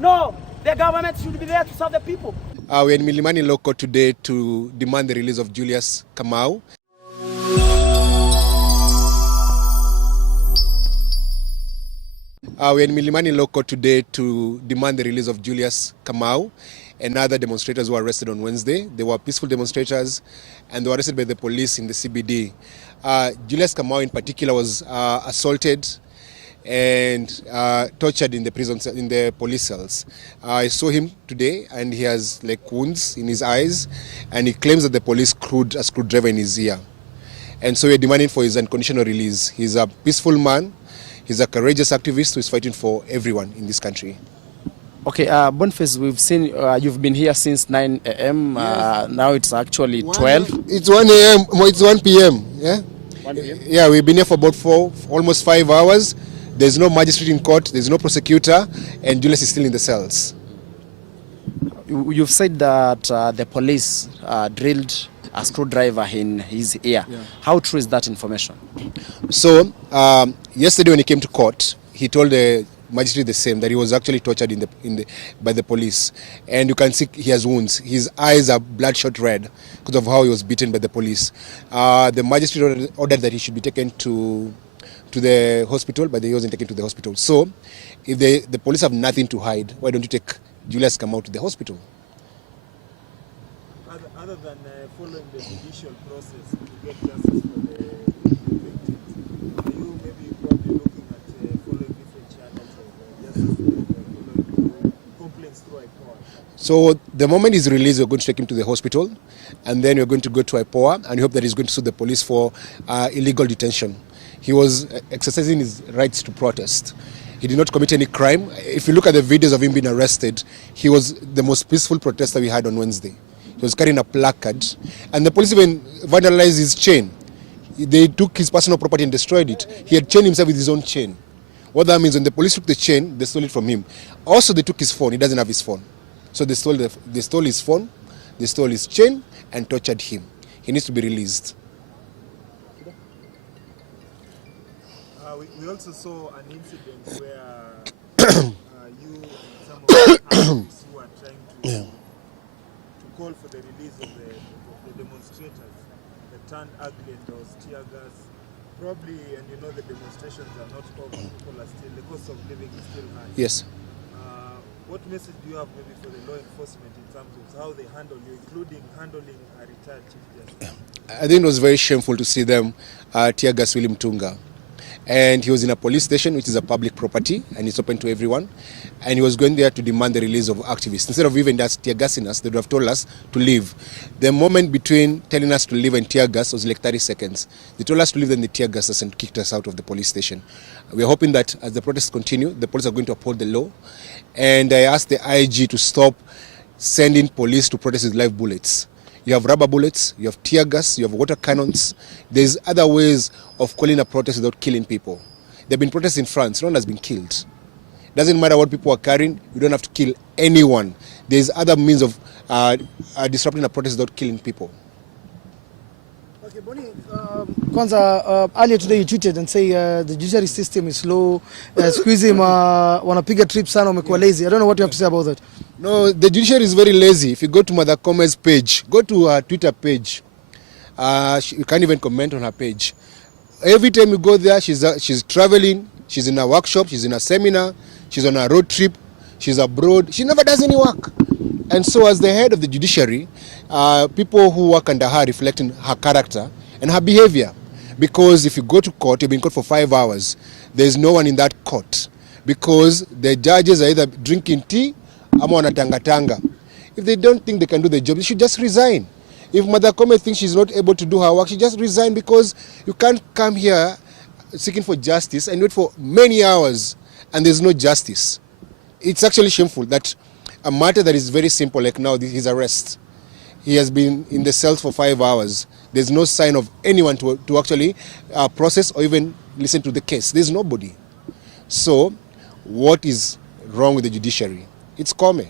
No, the government should be there to serve the people. We're in Milimani Law Court today to demand the release of Julius Kamau. We're in Milimani Law Court today to demand the release of Julius Kamau and other demonstrators who were arrested on Wednesday. They were peaceful demonstrators and they were arrested by the police in the CBD. Julius Kamau in particular was assaulted and tortured in the prisons, in the police cells. I saw him today and he has like wounds in his eyes and he claims that the police screwed a screwdriver in his ear. And so we're demanding for his unconditional release. He's a peaceful man. He's a courageous activist who is fighting for everyone in this country. Okay, Boniface, we've seen you've been here since 9 a.m. Yes. Now it's actually 12. It's 1 a.m. It's 1 p.m. Yeah? 1 p.m.? Yeah, we've been here for about almost 5 hours. There's no magistrate in court, there's no prosecutor, and Julius is still in the cells. You've said that the police drilled a screwdriver in his ear. Yeah. How true is that information? So, yesterday when he came to court, he told the magistrate the same, that he was actually tortured by the police. And you can see he has wounds. His eyes are bloodshot red because of how he was beaten by the police. The magistrate ordered that he should be taken to the hospital, but he wasn't taken to the hospital. So, if the police have nothing to hide, why don't you take Julius Kamau to the hospital? Other than following the judicial process to get justice for the victims, are you maybe probably looking at following different channels of justice, following complaints through IPOA? So the moment he's released, we're going to take him to the hospital, and then we're going to go to IPOA, and we hope that he's going to sue the police for illegal detention. He was exercising his rights to protest. He did not commit any crime. If you look at the videos of him being arrested, he was the most peaceful protester we had on Wednesday. He was carrying a placard, and the police even vandalized his chain. They took his personal property and destroyed it. He had chained himself with his own chain. What that means, when the police took the chain, they stole it from him. Also, they took his phone. He doesn't have his phone. So they stole his phone, they stole his chain, and tortured him. He needs to be released. We also saw an incident where you and some of the activists who are trying to call for the release of the demonstrators that turned ugly and there was tear gas. Probably, and you know the demonstrations are not over, people are still, the cost of living is still high. Yes. What message do you have maybe for the law enforcement in terms of how they handle you, including handling a retired chief justice? I think it was very shameful to see them tear gas William Tunga. And he was in a police station, which is a public property, and it's open to everyone. And he was going there to demand the release of activists. Instead of even just tear gassing us, they would have told us to leave. The moment between telling us to leave and tear gas was like 30 seconds. They told us to leave, then they tear gassed us and kicked us out of the police station. We are hoping that as the protests continue, the police are going to uphold the law. And I asked the IG to stop sending police to protest with live bullets. You have rubber bullets, you have tear gas, you have water cannons. There's other ways of calling a protest without killing people. There have been protests in France, no one has been killed. It doesn't matter what people are carrying, you don't have to kill anyone. There's other means of disrupting a protest without killing people. Okay, Boni, Kwanza, earlier today you tweeted and say the judiciary system is slow, squeeze him, wanapiga trip sana, umekuwa lazy. I don't know what you have to say about that. No, the judiciary is very lazy. If you go to Mother Kome's page, go to her Twitter page, you can't even comment on her page. Every time you go there, she's traveling, she's in a workshop, she's in a seminar, she's on a road trip, she's abroad. She never does any work. And so as the head of the judiciary, people who work under her reflect her character and her behavior. Because if you go to court, you've been in court for 5 hours, there's no one in that court. Because the judges are either drinking tea or wanatanga-tanga. If they don't think they can do the job, they should just resign. If Mother Kome thinks she's not able to do her work, she just resign, because you can't come here seeking for justice and wait for many hours and there's no justice. It's actually shameful that a matter that is very simple, like now his arrest, he has been in the cells for 5 hours. There's no sign of anyone to actually process or even listen to the case. There's nobody. So what is wrong with the judiciary? It's Kome,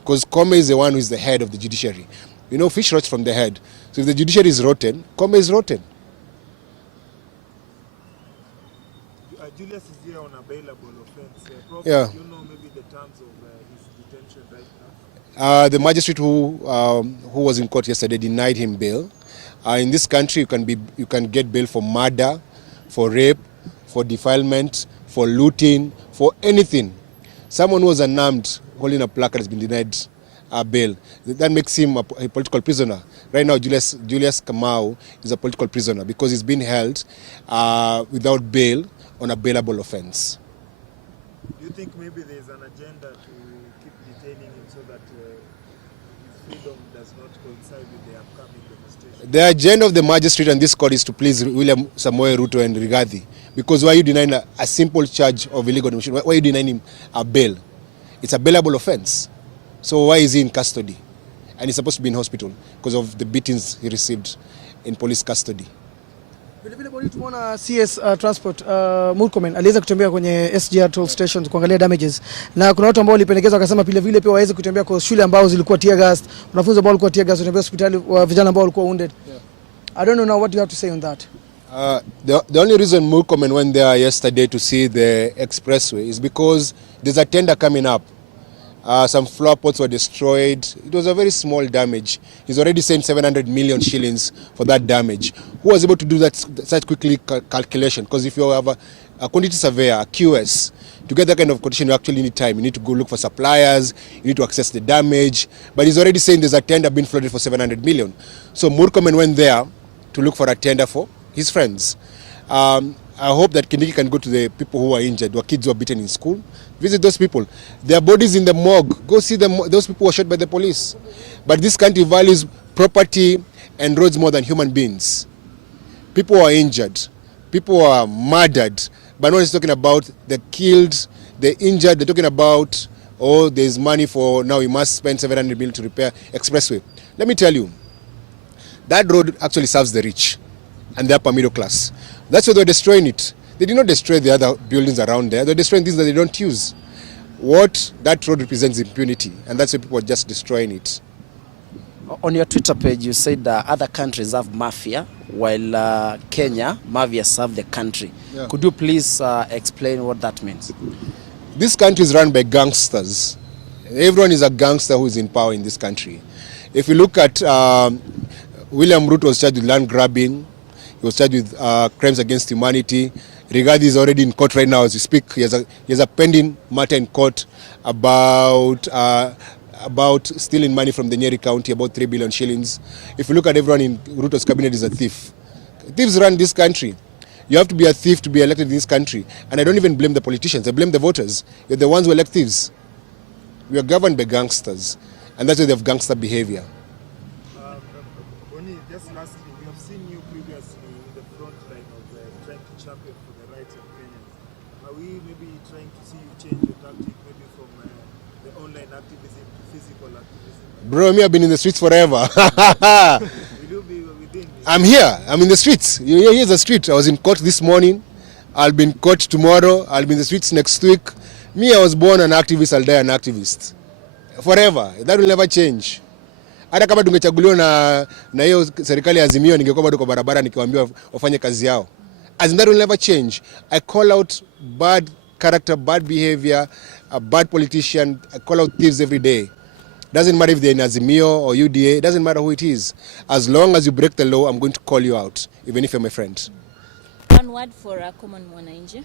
because Kome is the one who is the head of the judiciary. You know, fish rots from the head. So if the judiciary is rotten, Kome is rotten. Julius is here on a bailable offense. Yeah. You know maybe the terms of his detention right now? The magistrate who was in court yesterday denied him bail. In this country, you can get bail for murder, for rape, for defilement, for looting, for anything. Someone who was unarmed holding a placard has been denied bail. That makes him a political prisoner. Right now, Julius Kamau is a political prisoner because he's been held without bail on a bailable offense. Do you think maybe there's an agenda to keep detaining him so that his freedom does not coincide with the upcoming demonstration? The agenda of the magistrate and this court is to please William Samoei Ruto and Rigathi. Because why are you denying a simple charge of illegal demonstration? Why are you denying him a bail? It's a bailable offense. So why is he in custody? And he's supposed to be in hospital because of the beatings he received in police custody. Vile bodi tumeona CS Transport Murkomen aliweza kutembea kwenye SGR 12 stations kuangalia damages, na kuna watu ambao walipendekeza wakasema vile pia waweze kutembea kwa shule ambao zilikuwa tear gas, wanafunzi ambao walikuwa tear gas, watembea hospitali, vijana ambao walikuwa wounded. I don't know now what you have to say on that. The only reason Murkomen went there yesterday to see the expressway is because there's a tender coming up. Some floor pots were destroyed. It was a very small damage. He's already saying 700 million shillings for that damage. Who was able to do that such quickly calculation? Because if you have a quantity surveyor, a QS, to get that kind of quotation, you actually need time. You need to go look for suppliers. You need to assess the damage. But he's already saying there's a tender being floated for 700 million. So Murkomen went there to look for a tender for his friends. I hope that Kindiki can go to the people who are injured, or kids who are beaten in school. Visit those people. Their bodies in the morgue. Go see them. Those people were shot by the police. But this country values property and roads more than human beings. People are injured. People are murdered. But no one is talking about the killed, the injured. They're talking about, oh, there's money for, now we must spend 700 million to repair expressway. Let me tell you, that road actually serves the rich and the upper middle class. That's why they're destroying it. They did not destroy the other buildings around there. They're destroying things that they don't use. What that road represents impunity, and that's why people are just destroying it. On your Twitter page, you said other countries have mafia, while Kenya, mafia serve the country. Yeah. Could you please explain what that means? This country is run by gangsters. Everyone is a gangster who is in power in this country. If you look at William Ruto was charged with land grabbing. He was charged with crimes against humanity. Rigathi is already in court right now as we speak. He has a pending matter in court about stealing money from the Nyeri County, about 3 billion shillings. If you look at everyone in Ruto's cabinet is a thief. Thieves run this country. You have to be a thief to be elected in this country. And I don't even blame the politicians. I blame the voters. You're the ones who elect thieves. We are governed by gangsters. And that's why they have gangster behavior. Boni, just lastly, we have seen you previously in the front line of trying to champion for the rights of Kenyans. Are we maybe trying to see you change your tactic, maybe from the online activism to physical activism? Bro, me, I've been in the streets forever. Will you be within? I'm here. I'm in the streets. Here's the street. I was in court this morning. I'll be in court tomorrow. I'll be in the streets next week. Me, I was born an activist. I'll die an activist. Forever. That will never change. Hata kama tungechaguliwa na hiyo serikali ya Azimio, ningekuwa bado kwa barabara nikiwaambia wafanye kazi yao. As in that will never change. I call out bad character, bad behavior, a bad politician. I call out thieves every day. Doesn't matter if they're in Azimio or UDA. It doesn't matter who it is. As long as you break the law, I'm going to call you out, even if you're my friend. One word for a common mwananchi.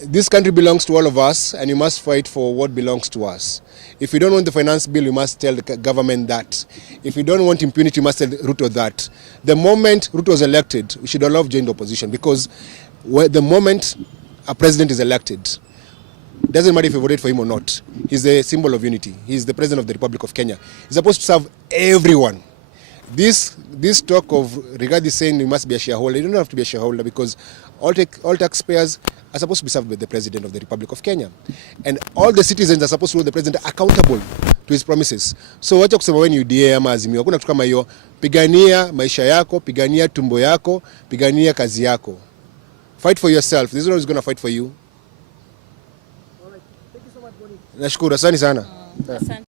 This country belongs to all of us, and you must fight for what belongs to us. If you don't want the finance bill, you must tell the government that. If you don't want impunity, you must tell Ruto that. The moment Ruto was elected, we should all have joined the opposition, because the moment a president is elected, it doesn't matter if you voted for him or not. He's the symbol of unity. He's the president of the Republic of Kenya. He's supposed to serve everyone. This talk of Rigathi saying you must be a shareholder, you don't have to be a shareholder, because all taxpayers are supposed to be served by the President of the Republic of Kenya. And all the citizens are supposed to hold the President accountable to his promises. So wacha kusema wewe ni UDA ama Azimio. Hakuna kitu kama hiyo. Pigania maisha yako, pigania tumbo yako, pigania kazi yako. Fight for yourself. This is who's going to fight for you. All right. Thank you so much, Boni. Nashukuru, asante sana. Asante.